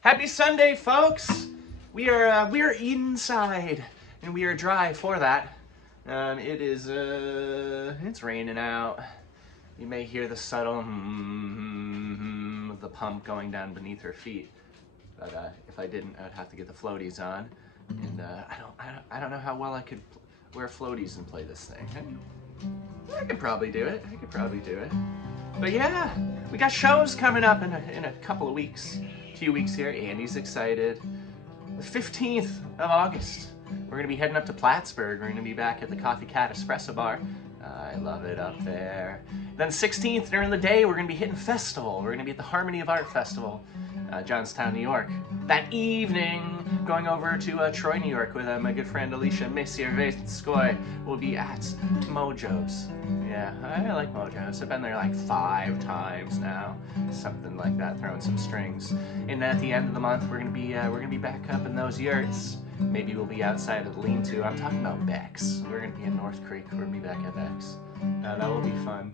Happy Sunday, folks! We are inside, and we are dry for that. It's raining out. You may hear the subtle of the pump going down beneath her feet. But if I didn't, I'd have to get the floaties on. And I don't know how well I could wear floaties and play this thing. I could probably do it. But yeah, we got shows coming up in a couple of weeks. A few weeks here. Andy's excited. The 15th of August, we're gonna be heading up to Plattsburgh. We're gonna be back at the Koffee Kat espresso bar. I love it up there. Then 16th, during the day, we're gonna be hitting festival. We're gonna be at the Harmony of Art Festival, Johnstown, New York. That evening, going over to Troy, New York with my good friend Alicia Macier VanScoy. We'll be at Mojo's. Yeah, I like Mojo's. I've been there like 5 times now, something like that, throwing some strings. And then at the end of the month, we're gonna be back up in those yurts. Maybe we'll be outside of the lean-to. I'm talking about Becks. We're gonna be in North Creek. We're gonna be back at Becks. That will be fun.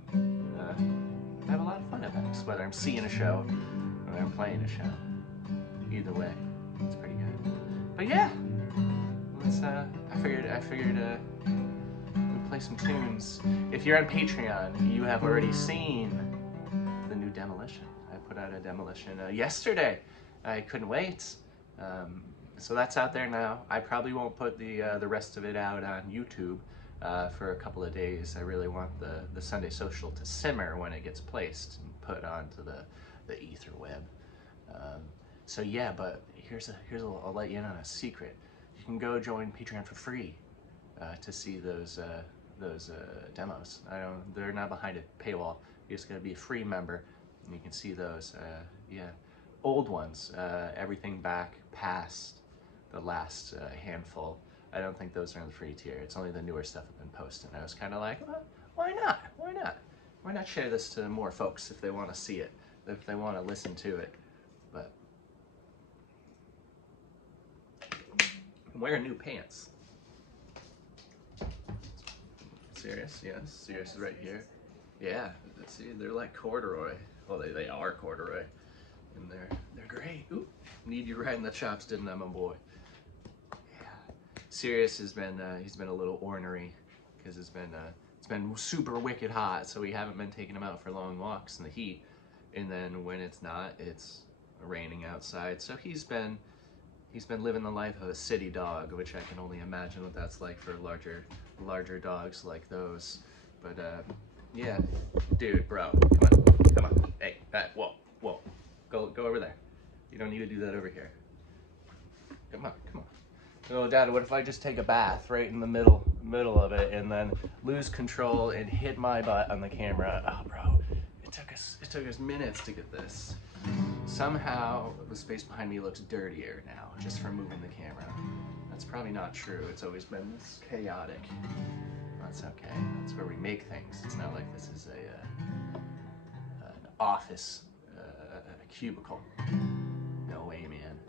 I have a lot of fun at Becks, whether I'm seeing a show or I'm playing a show. Either way, it's pretty good. But yeah, let's. I figured we'd play some tunes. If you're on Patreon, you have already seen the new Demolition. I put out a Demolition yesterday. I couldn't wait. So that's out there now. I probably won't put the rest of it out on YouTube for a couple of days. I really want the Sunday Social to simmer when it gets placed and put onto the ether web. So yeah, but I'll let you in on a secret. You can go join Patreon for free to see those demos. They're not behind a paywall. You just gotta be a free member, and you can see those. Yeah, old ones. Everything back past the last handful. I don't think those are in the free tier. It's only the newer stuff I've been posting. I was kind of like, well, why not? Why not share this to more folks if they want to see it, if they want to listen to it? But I'm wearing new pants. Serious? Yes, Serious is right here. Yeah, see, they're like corduroy. Well, they are corduroy, and they're great. Ooh, need you right in the chops, didn't I, my boy? Serious has been he's been a little ornery because it's been super wicked hot, so we haven't been taking him out for long walks in the heat. And then when it's not, it's raining outside. So he's been living the life of a city dog, which I can only imagine what that's like for larger dogs like those. But yeah, dude, bro, come on, hey, whoa, go over there. You don't need to do that over here. Come on. Oh, Dad, what if I just take a bath right in the middle of it and then lose control and hit my butt on the camera? Oh, bro, it took us minutes to get this. Somehow, the space behind me looks dirtier now, just from moving the camera. That's probably not true. It's always been this chaotic. That's okay. That's where we make things. It's not like this is an office, a cubicle. No way, man.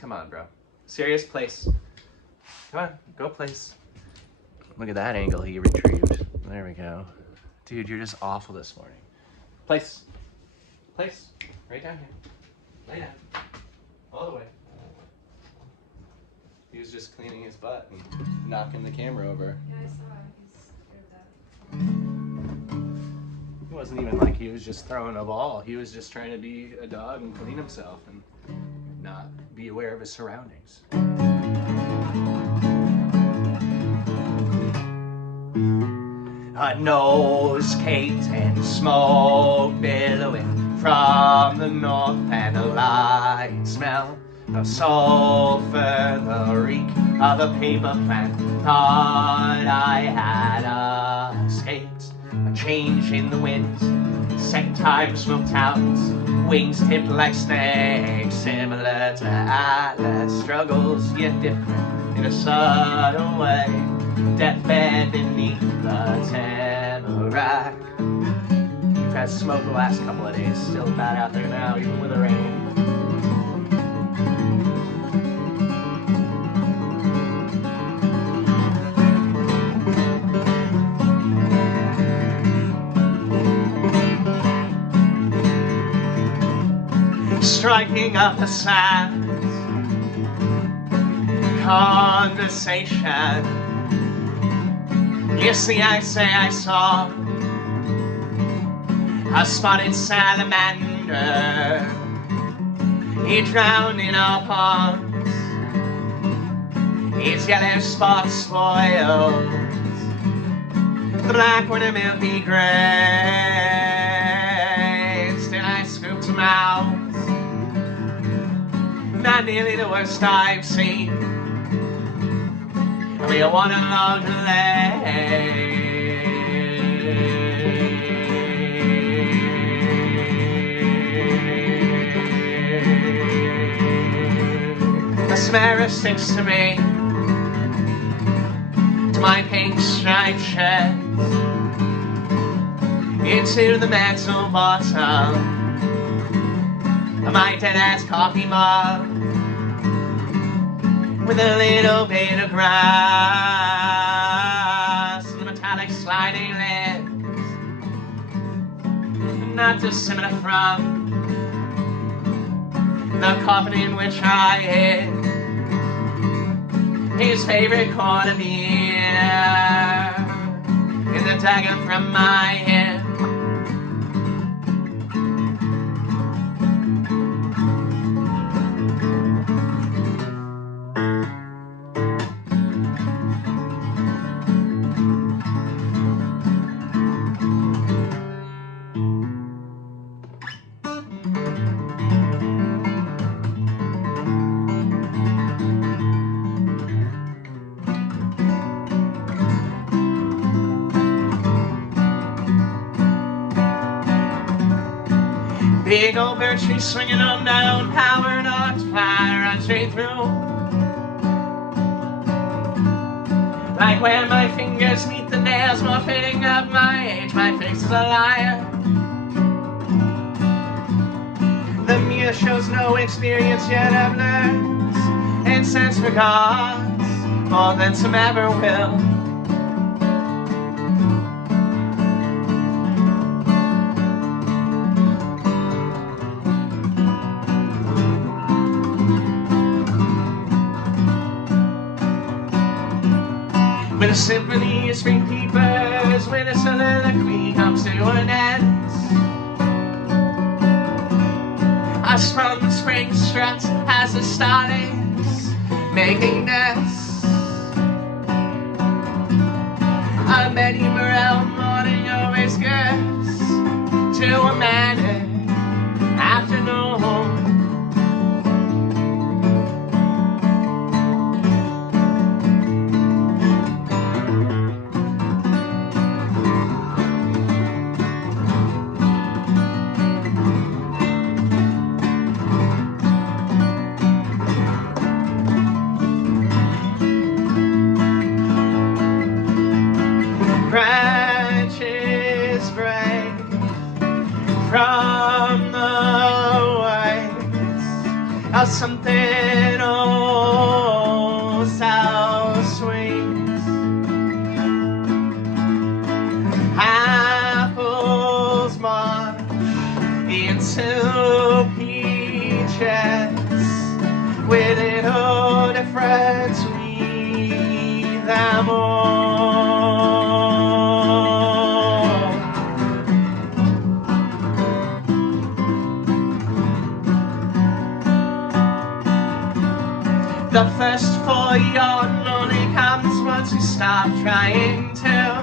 Come on, bro. Serious, place. Come on, go place. Look at that angle he retrieved. There we go. Dude, you're just awful this morning. Place. Right down here. Lay down. All the way. He was just cleaning his butt and knocking the camera over. Yeah, I saw it. He's scared of that. It wasn't even like he was just throwing a ball. He was just trying to be a dog and clean himself and not be aware of his surroundings. A nose caked and smoke billowing from the north, and a light smell of sulfur, the reek of a paper plant. Thought I had escaped a change in the wind, Second time smoked out, wings tipped like snakes, similar to Atlas, struggles yet different in a subtle way. Deathbed beneath the tamarack. We've had smoke the last couple of days, still bad out there now, even with the rain. Striking up a sad conversation. You see, I say I saw a spotted salamander. He drowned in our ponds. His yellow spots spoiled. The black were the milky gray. Still I scooped him out. Not nearly the worst I've seen. We want a long delay. The smear sticks to me, to my pink striped shirt, into the metal bottom of my dead-ass coffee mug, with a little bit of grass and the metallic sliding lids, not dissimilar from the coffin in which I hid his favorite corn of beer in the dagger from my hip. Big old bird tree swinging on down, power knocked fire right straight through. Like where my fingers meet the nails, more fitting of my age, my face is a liar. The mirror shows no experience yet I've learned, and since forgot more than some ever will. With a symphony of spring peepers, when a soliloquy comes to an end, I sprung the spring strut as the starlings making nests. A Betty Morel morning always gets to a manic afternoon. Branches break from the waves of something oh so sweet. Apples march into peaches with little difference we them all. The first for yawn only comes once you stop trying to.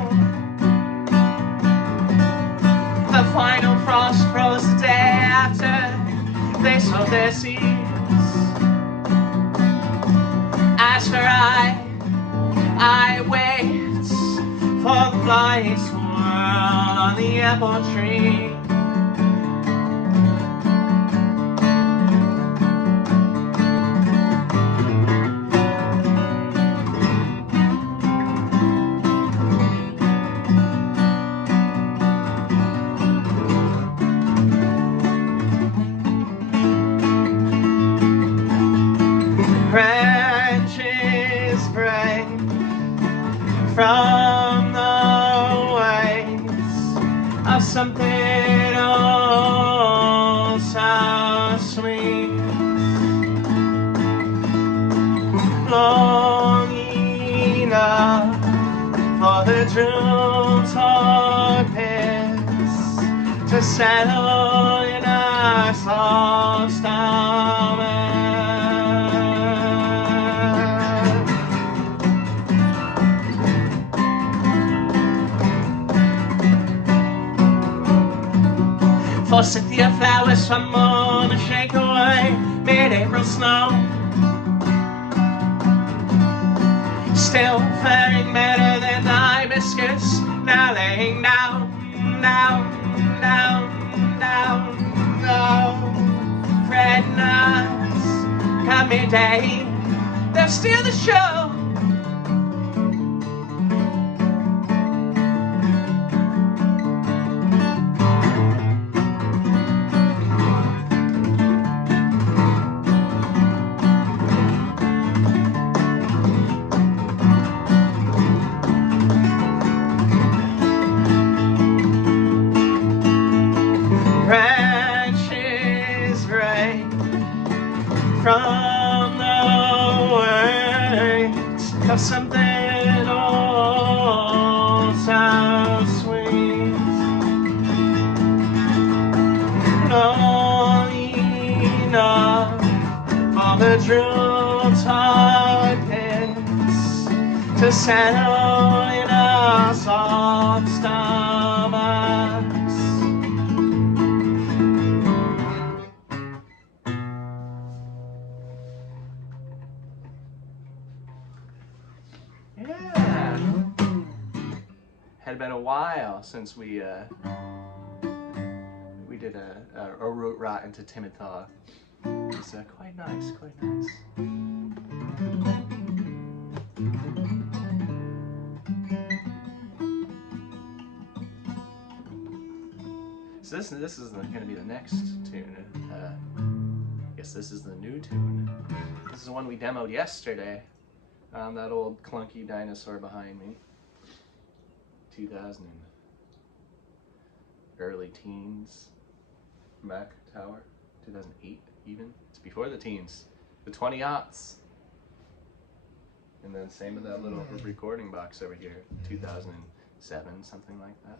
The final frost froze the day after they sowed their seeds. As for I wait for the flying swirl on the apple tree. something oh so sweet, long enough for the drool's hard piss to settle in our soft stomach. Forsythia flowers from moon to shake away mid-April snow, still faring better than the hibiscus, now laying down, down, down, down, down. Red nuts, come midday, they'll steal the show. From the words of something oh so sweet, long enough for the drool's hard piss to settle in our soft stomachs. Yeah, had been a while since we did a root rot into timid thaw. It's quite nice, quite nice. So this is going to be the next tune. I guess this is the new tune. This is the one we demoed yesterday. That old clunky dinosaur behind me. 2000 and early teens. Mac Tower. 2008 even. It's before the teens. The 20-aughts. And then same with that little recording box over here. 2007, something like that.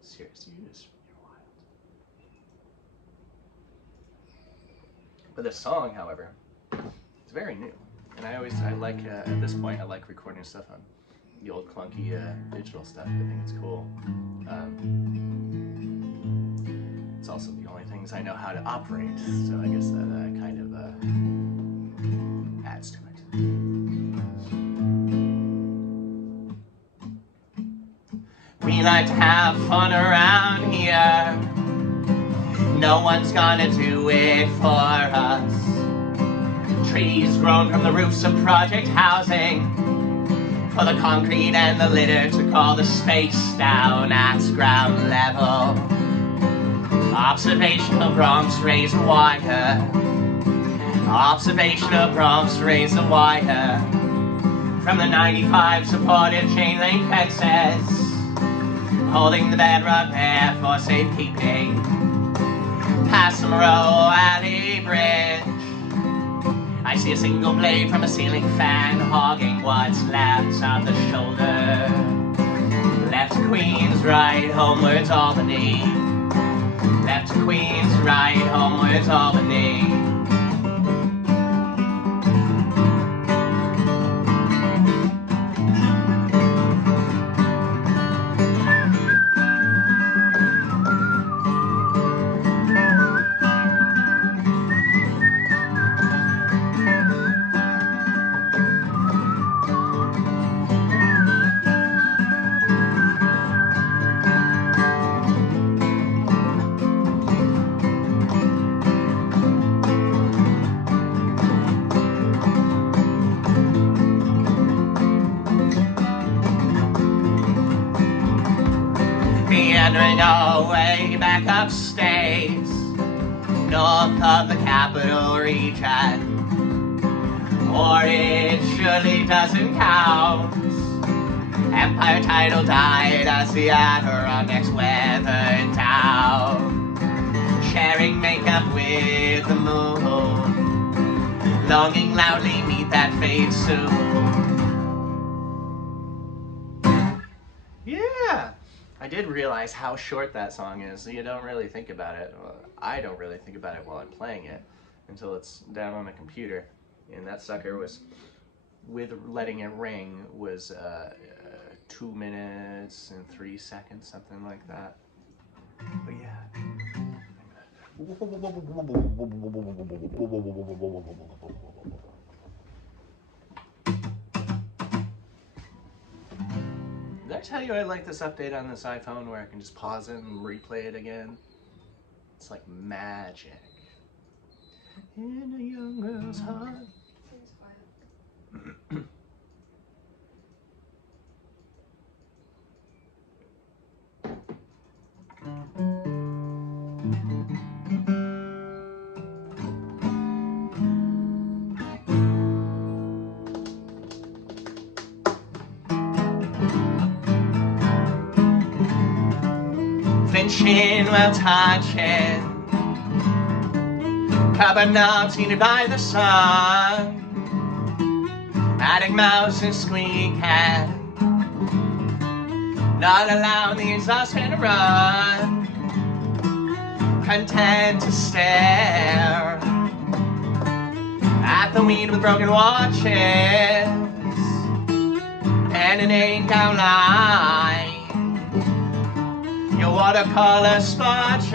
Seriously, you're wild. But this song, however, it's very new. And I like, at this point, I like recording stuff on the old clunky digital stuff. I think it's cool. It's also the only things I know how to operate, so I guess that kind of adds to it. We like to have fun around here. No one's gonna do it for us. Trees grown from the roofs of project housing, for the concrete and the litter to call the space down at ground level. Observation of Bronx razor wire. Observation of Bronx razor wire. From the 95 supported chain link fences, holding the bedrock there for safekeeping. Past the Mojo Alley Bridge, I see a single blade from a ceiling fan hogging what's left of the shoulder. Left to Queens, right homewards Albany. Left to Queens, right homewards Albany. Meandering our way back upstate, north of the capital region. Or it surely doesn't count. Empire title died as the Adirondacks weathered down. Sharing makeup with the moon, longing loudly meet that fate soon. Yeah, I did realize how short that song is. You don't really think about it. Well, I don't really think about it while I'm playing it until it's down on the computer. And that sucker was, with letting it ring, was 2 minutes and 3 seconds, something like that. But yeah. Did I tell you I like this update on this iPhone where I can just pause it and replay it again? It's like magic. In a young girl's heart. Please quiet. Flinching while touching, carbonated by the sun, adding mouse and squeak cat, not allowing the exhaustion to run, content to stare at the weed with broken watches and an ain't down line. Your watercolor splotches.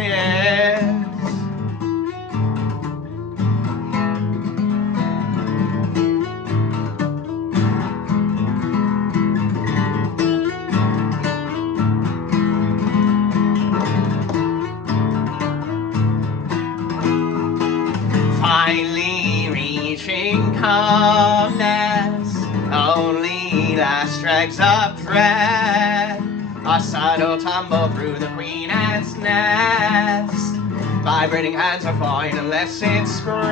Finally reaching calmness, only last dregs of dread. A subtle tumble through the queen ant's nest. Vibrating hands are fine unless it spreads.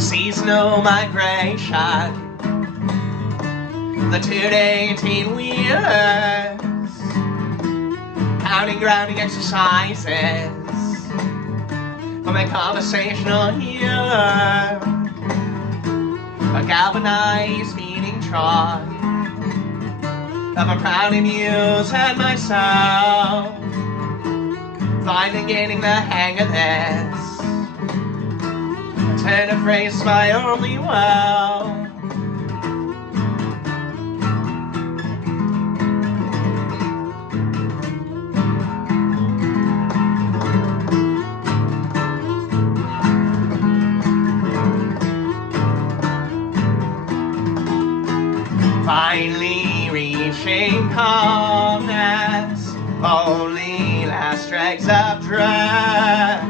Seasonal migration. The 2-18 wheelers. Counting grounding exercises. For my conversational healer, a galvanized beating trot of a proudly muse and myself, finally gaining the hang of this. A turn of phrase is my only well. Finally reaching calmness, only last dregs of dread.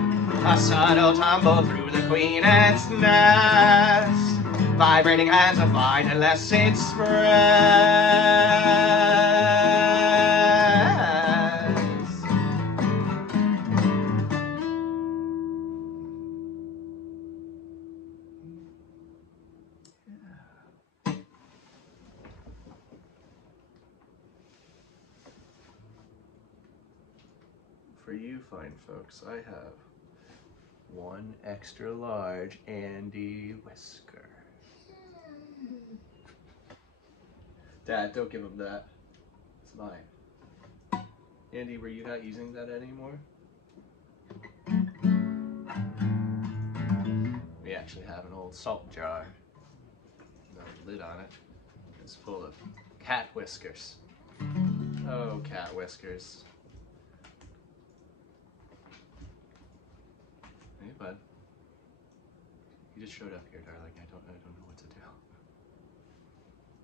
A subtle tumble through the queen ant's nest. Vibrating hands are fine unless it spreads. For you fine folks, I have one extra large Andy whisker. Dad, don't give him that. It's mine. Andy, were you not using that anymore? We actually have an old salt jar. No lid on it. It's full of cat whiskers. Oh, cat whiskers. Hey, bud. You just showed up here, darling. I don't know what to do.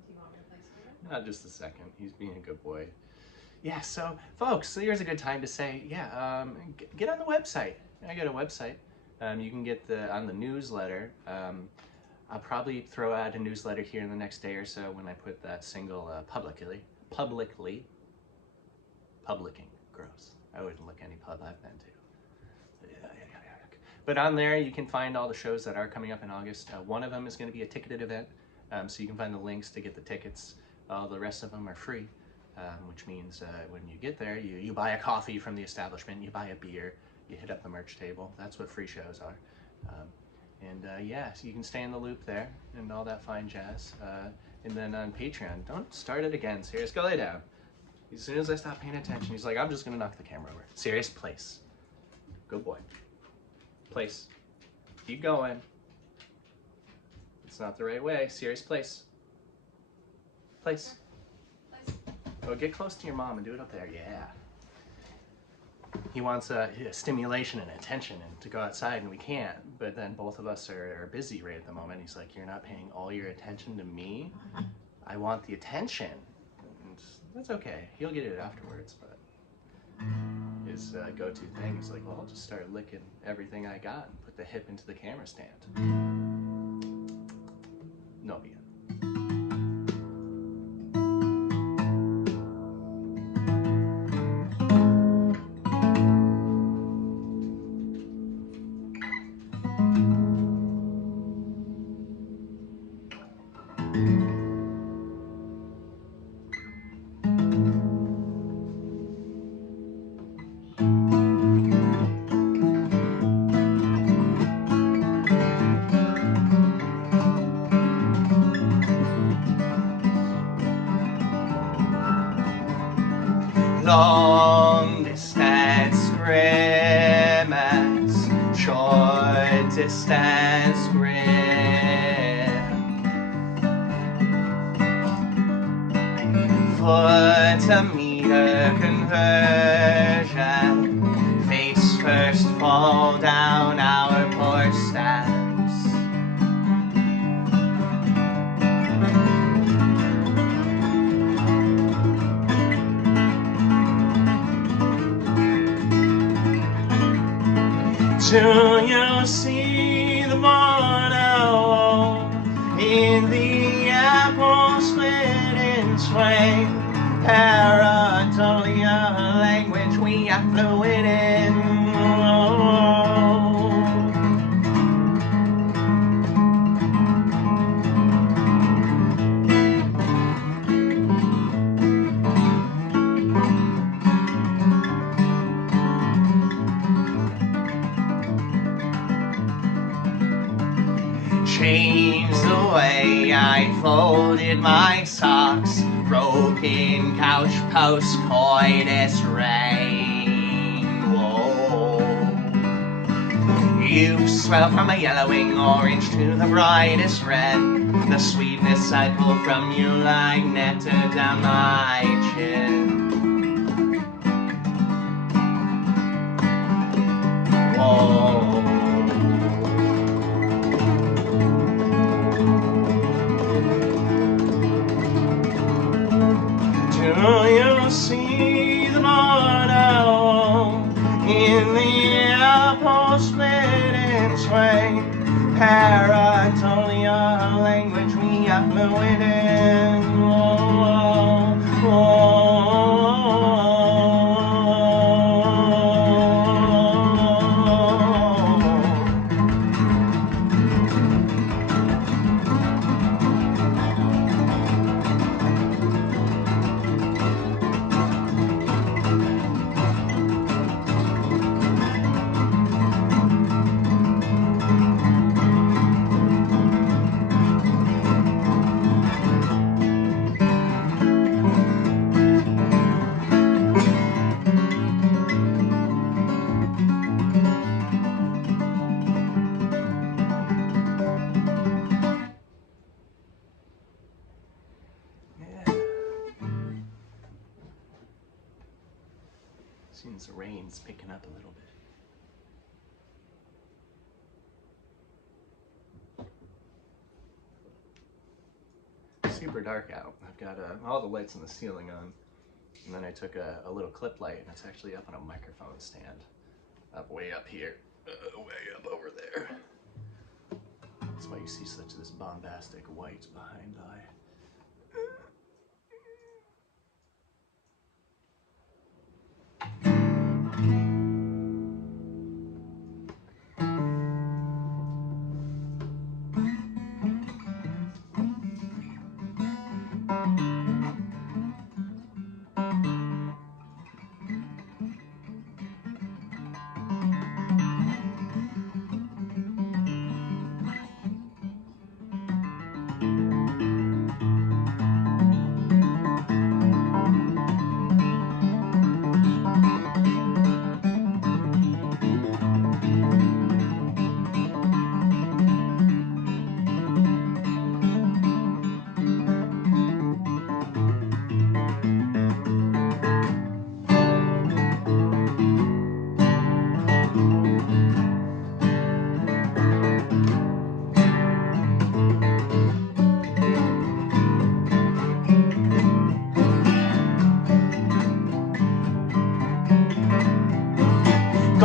Do you want me to place it? Not just a second. He's being a good boy. Yeah, so folks, so here's a good time to say, get on the website. I got a website. You can get on the newsletter. I'll probably throw out a newsletter here in the next day or so when I put that single publicing. Gross. I wouldn't look any pub I've been to. But on there, you can find all the shows that are coming up in August. One of them is going to be a ticketed event, so you can find the links to get the tickets. The rest of them are free, which means when you get there, you buy a coffee from the establishment, you buy a beer, you hit up the merch table. That's what free shows are. Yeah, so you can stay in the loop there and all that fine jazz. And then on Patreon, don't start it again. Sirius, go lay down. As soon as I stop paying attention, he's like, I'm just going to knock the camera over. Sirius, place. Good boy. Place. Keep going. It's not the right way. Serious place. Place. Place. Oh, get close to your mom and do it up there. Yeah. He wants stimulation and attention and to go outside, and we can't. But then both of us are busy right at the moment. He's like, you're not paying all your attention to me. I want the attention. And that's okay. He'll get it afterwards, but his go-to thing is like, well, I'll just start licking everything I got and put the hip into the camera stand. No bien. Long distance grimace, short distance grin. Foot to meter conversion, face first fall down our poor steps. Do you see the mono in the apple split in twain? Pareidolia, language we are fluid in. Changed the way I folded my socks, broken couch post coitus rain. Whoa. You swell from a yellowing orange to the brightest red. The sweetness I pull from you like nectar down my chin. Whoa. Do you see the mono in the apple split in twain? Pareidolia, language we are fluid in. Whoa, whoa. Seems the rain's picking up a little bit. Super dark out. I've got all the lights in the ceiling on, and then I took a little clip light, and it's actually up on a microphone stand, way up here, way up over there. That's why you see this bombastic white behind the eye.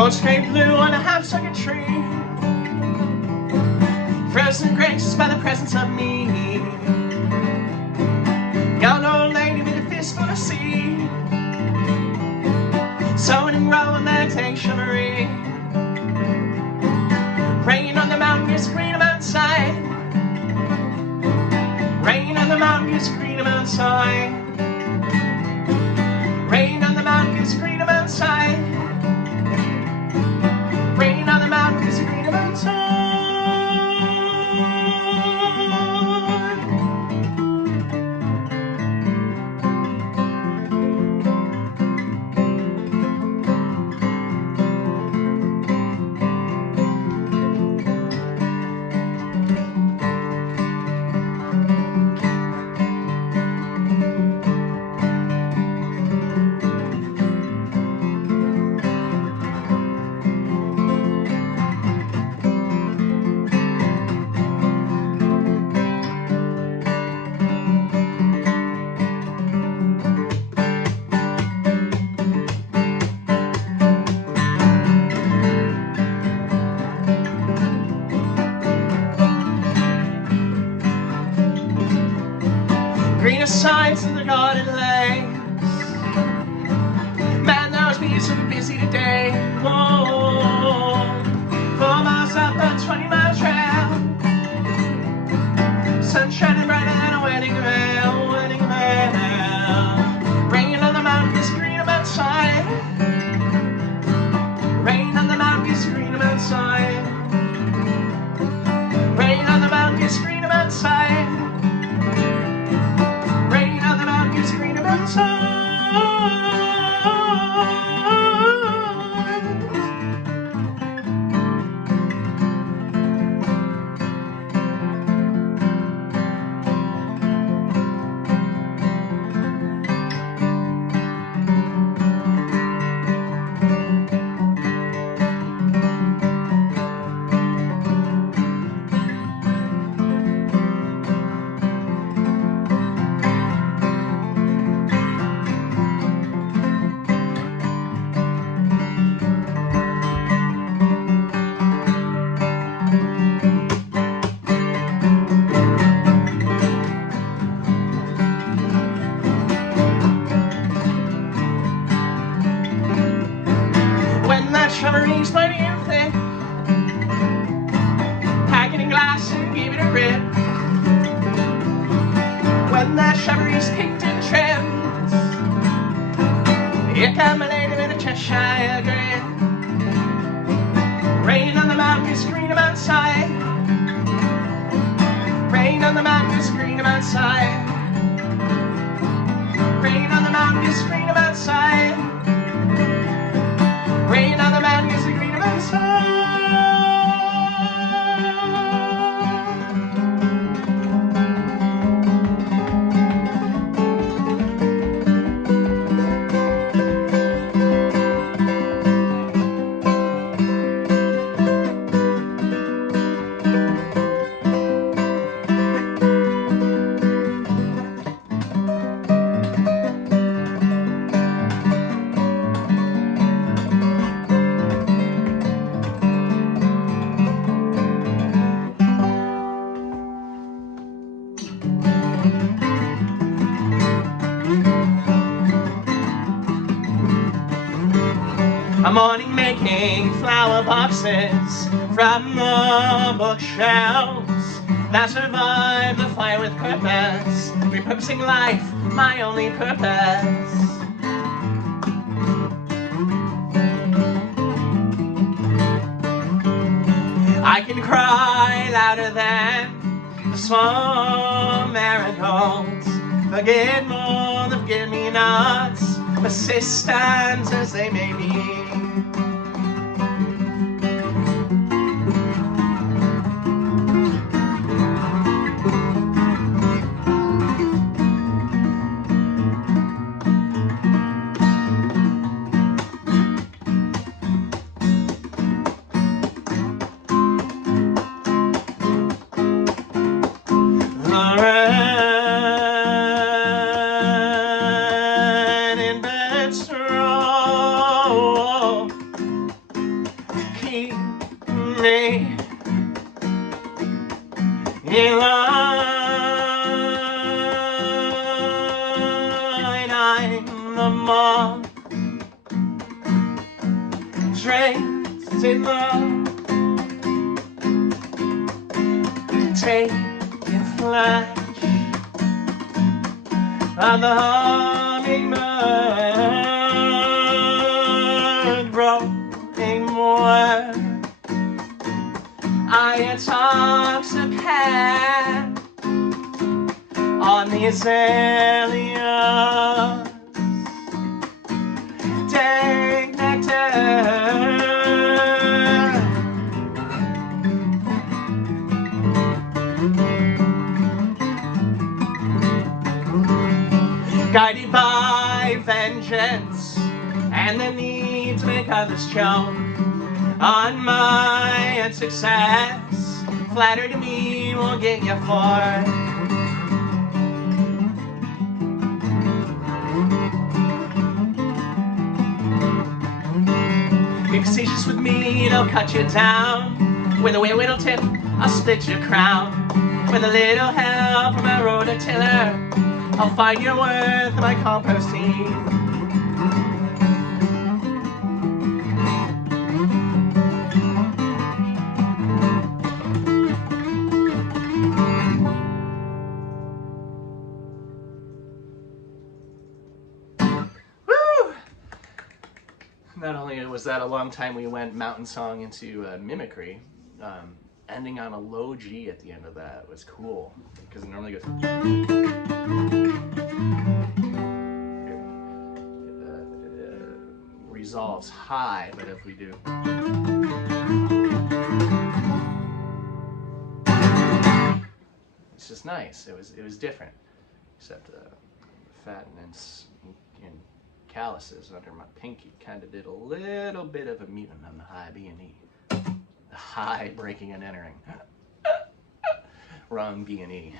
Cold straight blue on a half-sucking tree, frozen grapes by the presence of me. Young old lady with a fistful of seed, sowing and growing that tank shimmery. Rain on the mountain, it's green outside. Rain on the mountain, it's green outside. Rain on the mountain, it's green outside. Rain on the mountain, it's green outside. Greener signs in the garden lanes. Man, those bees are busy today. Whoa, 4 miles up a 20-mile trail. Sun shining brighter than a wedding veil, wedding veil. Rain on the mountain is green outside. Rain on the mountain is green outside. Rain on the mountain is green outside. Shrubbery's mighty and thick, pack it in glass and give it a grip. When that shrubbery's kicked and trimmed, here come a lady with a Cheshire grin. Rain on the mountain is green outside. Rain on the mountain is green outside. Rain on the mountain is green outside. Rain on the mountain is the green of outside. A morning making flower boxes from the bookshelves that survive the fire with purpose, repurposing life, my only purpose. I can cry louder than the small marigolds, forget more than forget me nots, persistent as they may be. In bed strong. on the mall, dressed in love, taking flight on the hummingbird, growing more I intoxicate on the azaleas, dank nectar. Guided by vengeance and the need to make others choke on my success, flattery to me will get you far. Be facetious with me, it'll cut you down. With a whittle tip, I'll split your crown. With a little help from my rototiller, I'll find your worth in my composting. Woo! Not only was that a long time we went mountain song into mimicry, ending on a low G at the end of that was cool, because it normally goes... resolves high, but if we do... It's just nice. It was different, except fat and calluses under my pinky kind of did a little bit of a mutant on the high B and E. The high breaking and entering. Wrong B and E.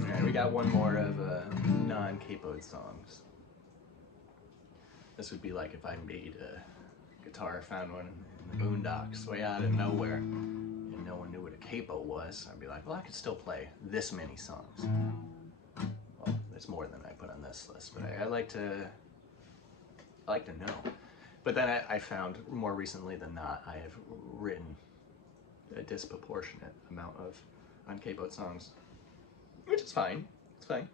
Alright, we got one more of non-capoed songs. This would be like if I made a guitar, found one in the boondocks way out of nowhere, and no one knew what a capo was. I'd be like, well, I could still play this many songs. Well, there's more than I put on this list, but I like to know. But then I found more recently than not, I have written a disproportionate amount of uncapoed songs, which is fine. It's fine.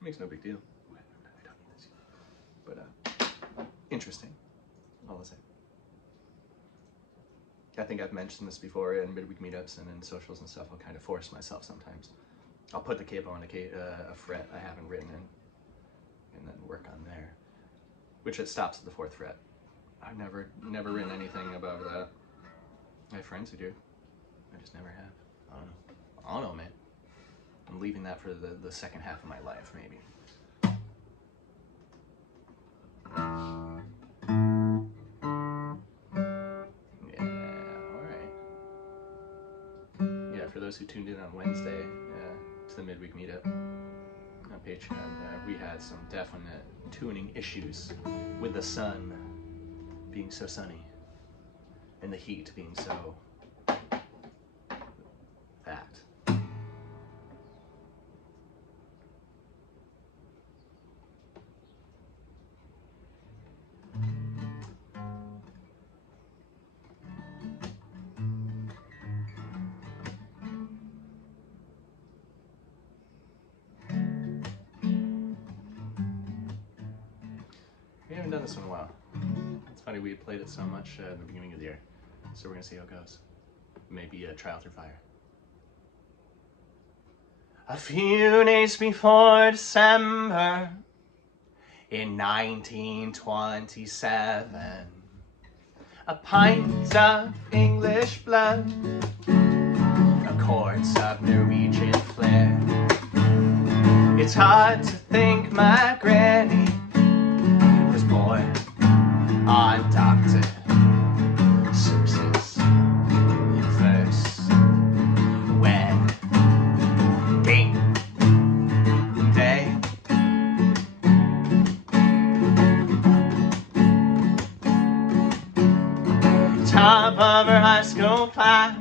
It makes no big deal. I don't need this. But interesting, all the same. I think I've mentioned this before in midweek meetups and in socials and stuff. I'll kind of force myself sometimes. I'll put the capo on a fret I haven't written in, and then work on there, which it stops at the 4th fret. I've never written anything above that. I have friends who do. I just never have. I don't know, man. I'm leaving that for the second half of my life, maybe. For those who tuned in on Wednesday to the midweek meetup on Patreon, we had some definite tuning issues with the sun being so sunny and the heat being so that. We haven't done this in a while. It's funny, we played it so much in the beginning of the year, so we're gonna see how it goes. Maybe a trial through fire. A few days before December in 1927, a pint of English blood, a quarts of Norwegian flair. It's hard to think my granny was born on Dr. Seuss's first wedding day. top of her high school class,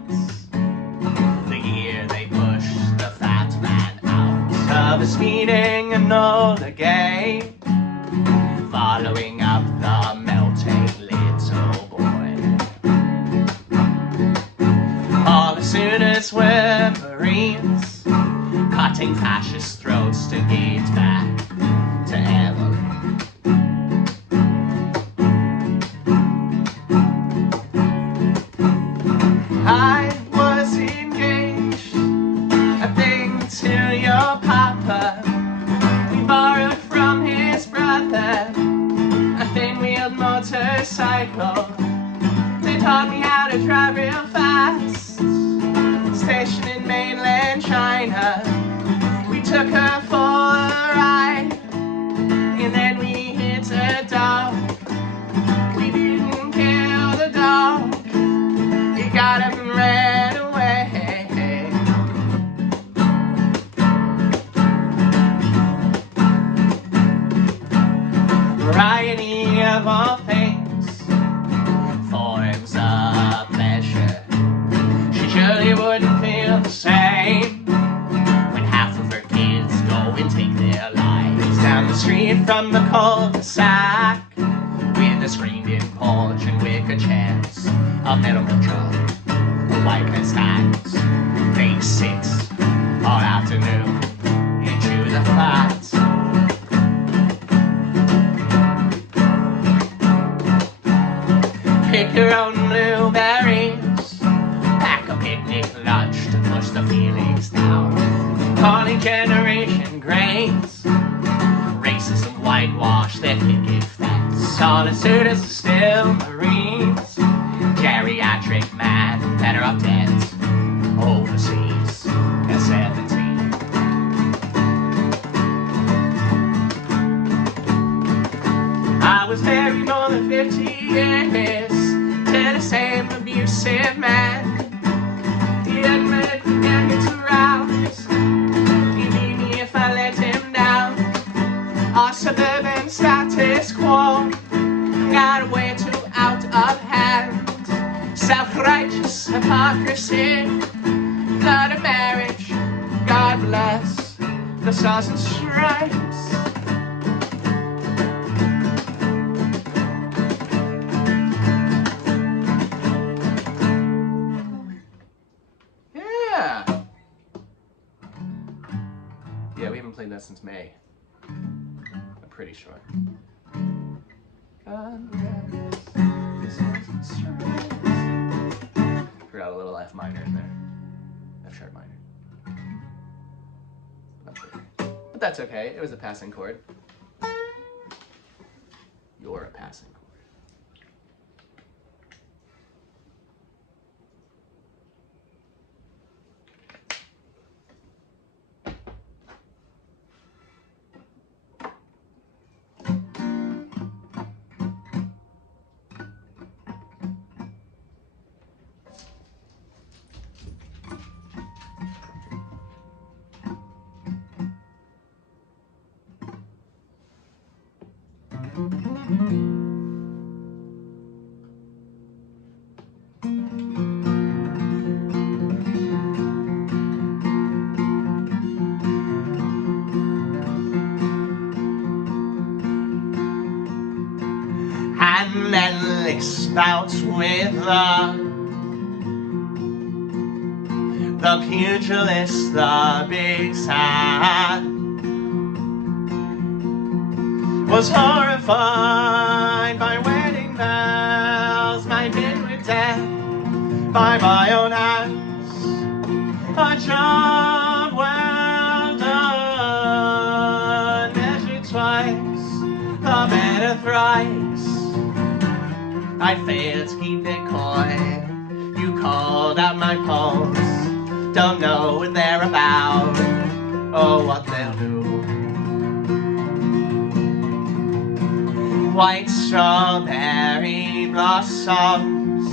the year they pushed the fat man out of his meeting Enola Gay, following up the melting little boy. All the students were Marines, cutting fascist throats to get back to Evelyn. I was engaged, a thing to your papa. We borrowed from his brother a thin-wheeled motorcycle. They taught me how to drive real fast. Stationed in mainland China, we took her for a ride, and then we hit a dog. We didn't kill the dog, he got up and ran away. Variety of all things forms of pleasure. She surely wouldn't feel the same when half of her kids go and take their lives down the street from the cul-de-sac, with a screened-in porch and wicker chairs, a metal jug, white man stands. They sit all afternoon and chew the fat. Pick your own blueberries, pack a picnic lunch to push the feelings down. Calling generation grains, racism whitewash their picket fence. All the students are still Marines, geriatric man, better off dead, overseas at 17. I was married more than 50 years to the same abusive man. He admitted to getting aroused. He'd leave me if I let him down. Our suburban status quo got way too out of hand. Self-righteous hypocrisy, blood of marriage, God bless the stars and stripes. Yeah, we haven't played that since May. I'm pretty sure. Forgot a little F minor in there. F sharp minor. But that's okay. It was a passing chord. You're a passing chord. And then lisp out with the pugilist, the big sad, was horrified by wedding bells, my bid with death by my own hands. A job well done, measured twice, the better thrice. I failed to keep it coy. You called out my pulse. Don't know what they're about or what they'll do. White strawberry blossoms.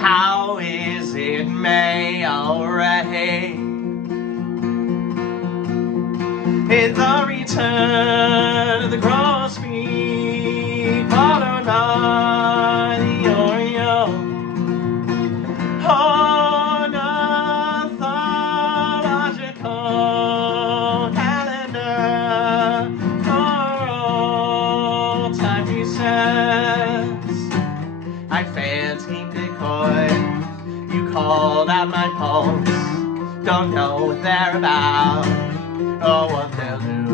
How is it May already? In the return of the gross meat, followed by the hold out my pulse. Don't know what they're about or what they'll do.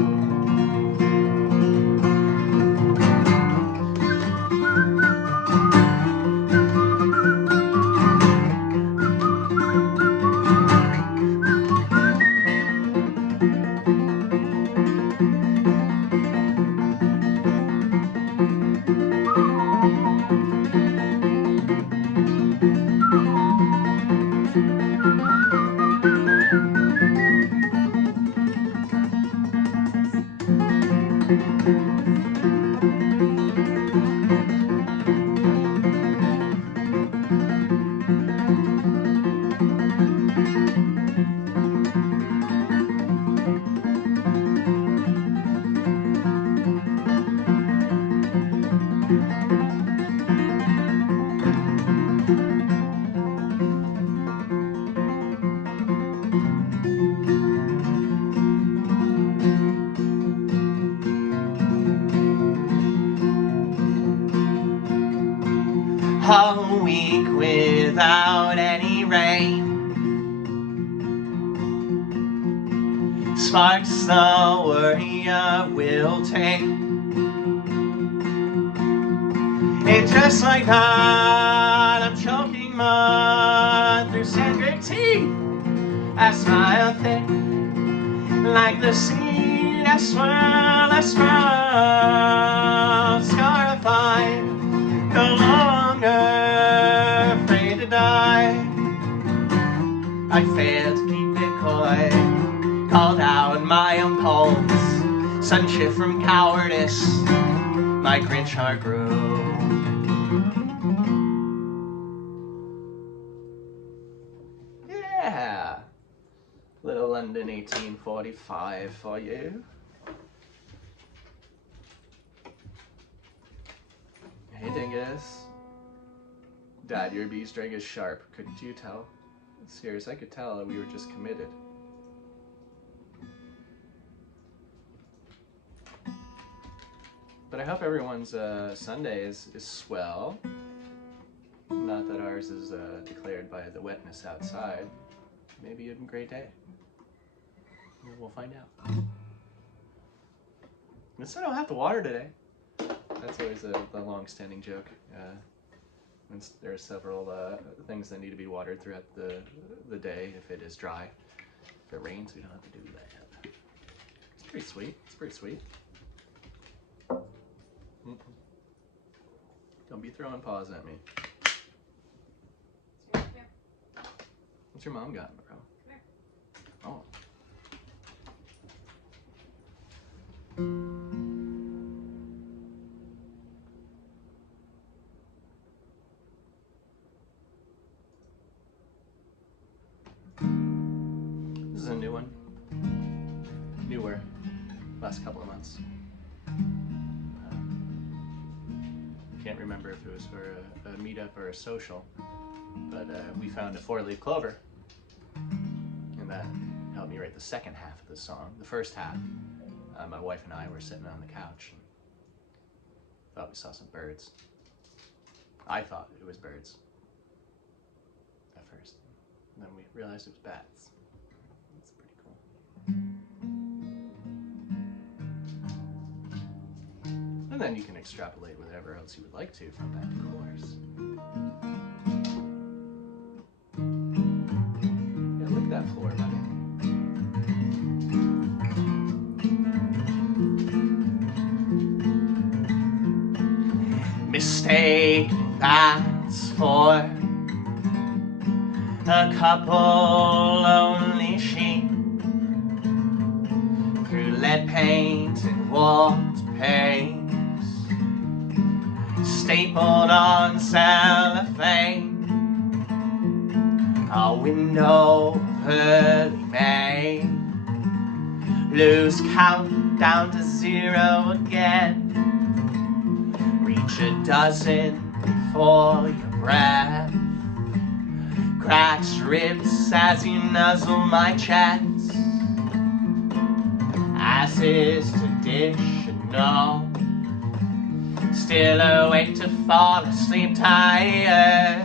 A week without any rain sparks the worry I will take. It's just like that, I'm choking mud through sand-gray teeth. I smile thick like the sea, I swirl, scarified, no longer afraid to die. I failed to keep it coy, called out my own pulse, sunshift from cowardice, my Grinch heart grew. Yeah, Little London 1845 for you. Hey dingus. Dad, your B string is sharp. Couldn't you tell? Serious, I could tell we were just committed. But I hope everyone's Sunday is swell. Not that ours is declared by the wetness outside. Maybe even a great day. We'll find out. I said I don't have to water today. That's always the long-standing joke. There are several things that need to be watered throughout the day if it is dry. If it rains, we don't have to do that. It's pretty sweet. It's pretty sweet. Don't be throwing paws at me. What's your mom got, bro? Come here. Oh. This is a new one. Newer. Last couple of months. Can't remember if it was for a meetup or a social, but we found a 4-leaf clover, and that helped me write the second half of the song. The first half, my wife and I were sitting on the couch and thought we saw some birds. I thought it was birds at first, and then we realized it was bats. It's pretty cool. And then you can extrapolate whatever else you would like to from that, of course. Yeah, look at that floor, buddy. Mistake that's for a couple lonely sheep through lead paint and warped paint, stapled on cellophane, a window of early May, lose count down to 0 again, reach a dozen before your breath cracks ribs as you nuzzle my chest, asses to dish and no, still awake to fall asleep tired.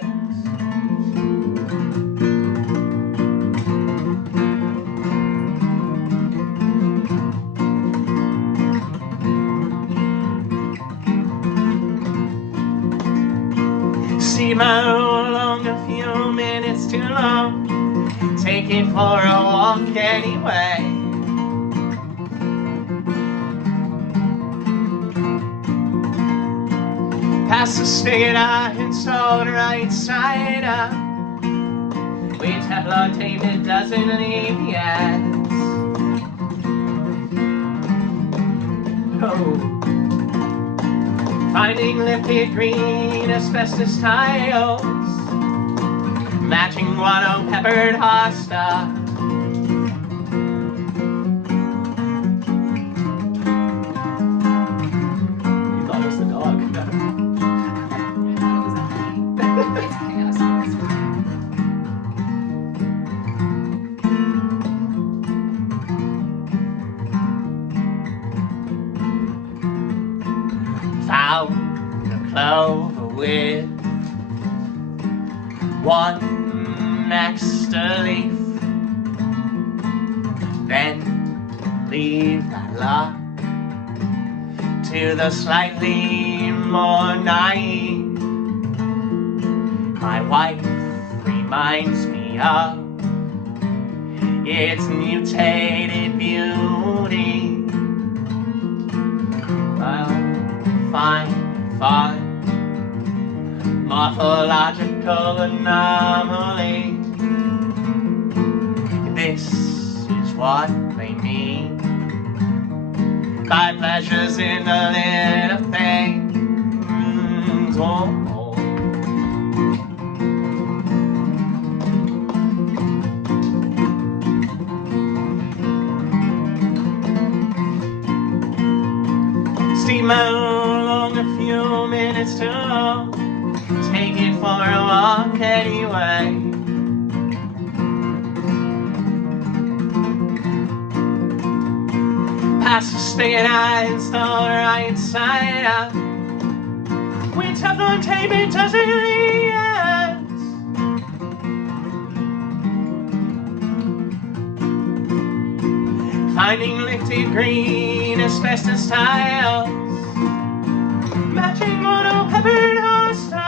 Steam along a few minutes too long. Take it for a walk anyway. Pass the spigot I installed right side up. We Teflon tape, it doesn't leave yet. Oh. Finding lifted green asbestos tiles, matching guano peppered hosta. You thought it was the dog. It's chaos. Found a clover with one extra leaf, then leave that lot to the slightly more naive. My wife reminds me of its mutated beauty. Well, fine, morphological anomaly. This is what they mean by pleasures in the little things. Oh. Steam along a few minutes too long. Take it for a walk anyway. Pass the spigot I installed right side up. With Teflon tape, it doesn't leave yet. Finding lifted green asbestos tiles, matching mono peppered hosta.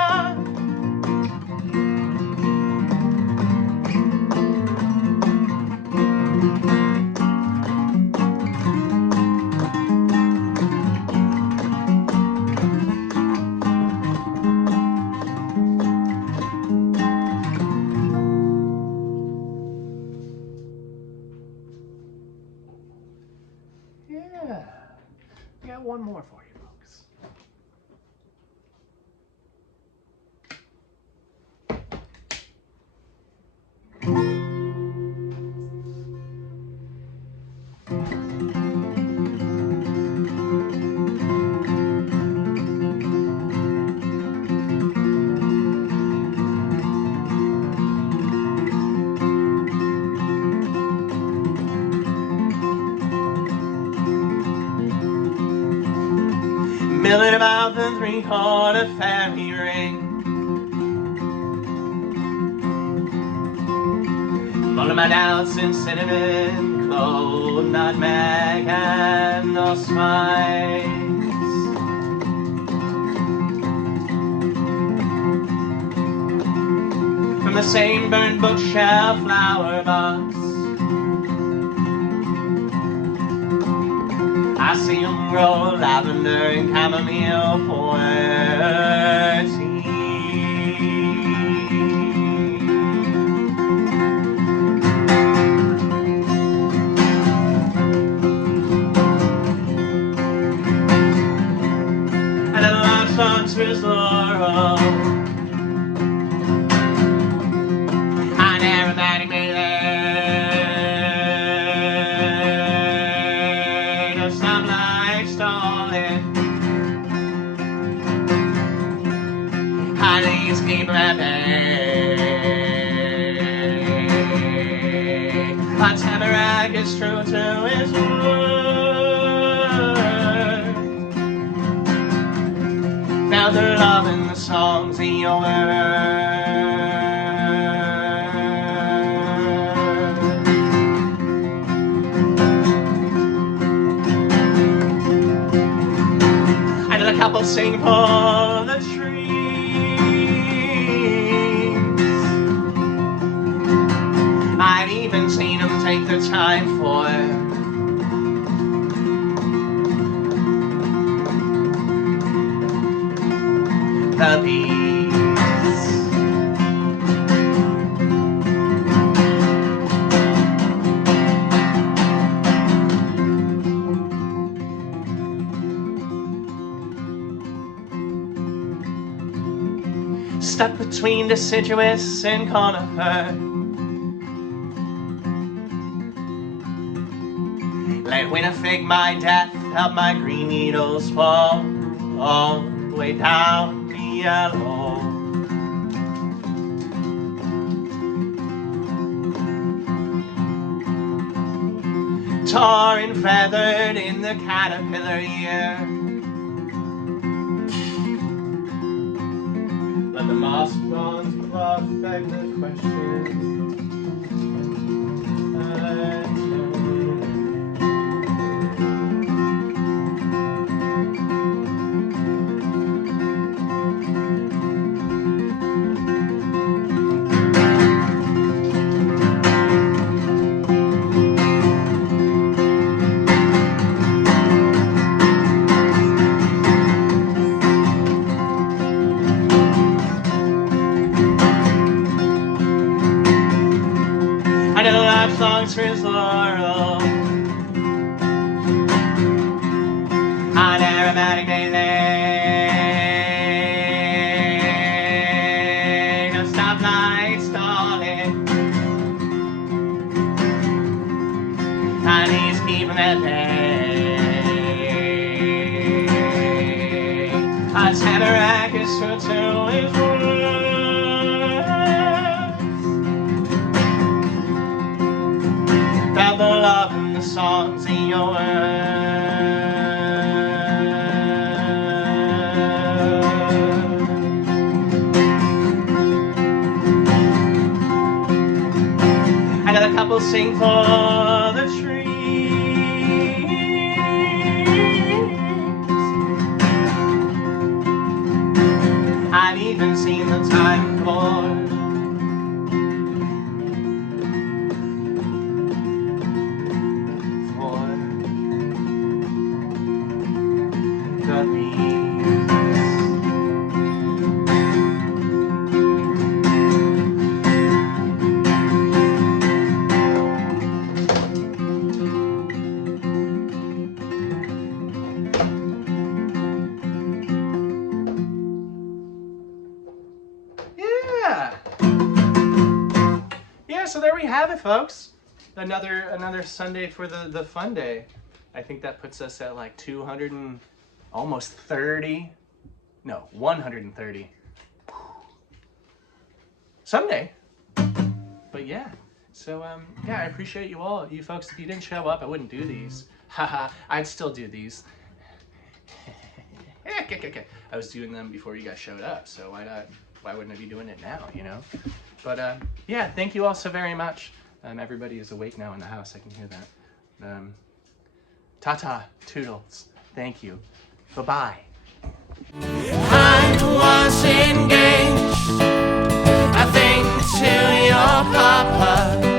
Yeah, I got one more for you folks. Milling about the 3/4 fairy ring, full of my doubts in cinnamon, clove, nutmeg, and allspice. From the same burnt bookshelf flower box, I see them grow lavender and chamomile for tea. And a large on Swiss laurel, an aromatic melee. Honey's keep laughing. A tamarack is true to his word. Found the love in the songs he learned. And the couple sing for the tree. take the time for the bees. Stuck between deciduous and conifer, let winter fake my death, help my green needles fall all the way down to yellow. Tar and feathered in the caterpillar year, let the moss bronze cloth beg the question. I know life longs for his laurel on aromatic lane. No stoplight stalling, and he's keeping that day. A tamarack is true to his word. The love and the songs in your words. Another couple sing for the trees. I've even seen the time for so there we have it, folks. Another Sunday for the fun day. I think that puts us at like 200 and almost 30. No, 130. Someday. But yeah. So yeah, I appreciate you all. You folks, if you didn't show up, I wouldn't do these. Haha, I'd still do these. I was doing them before you guys showed up, so why not? Why wouldn't I be doing it now, you know? But yeah, thank you all so very much. Everybody is awake now in the house. I can hear that. Ta-ta, toodles. Thank you. Bye-bye. I was engaged, I think, to your papa.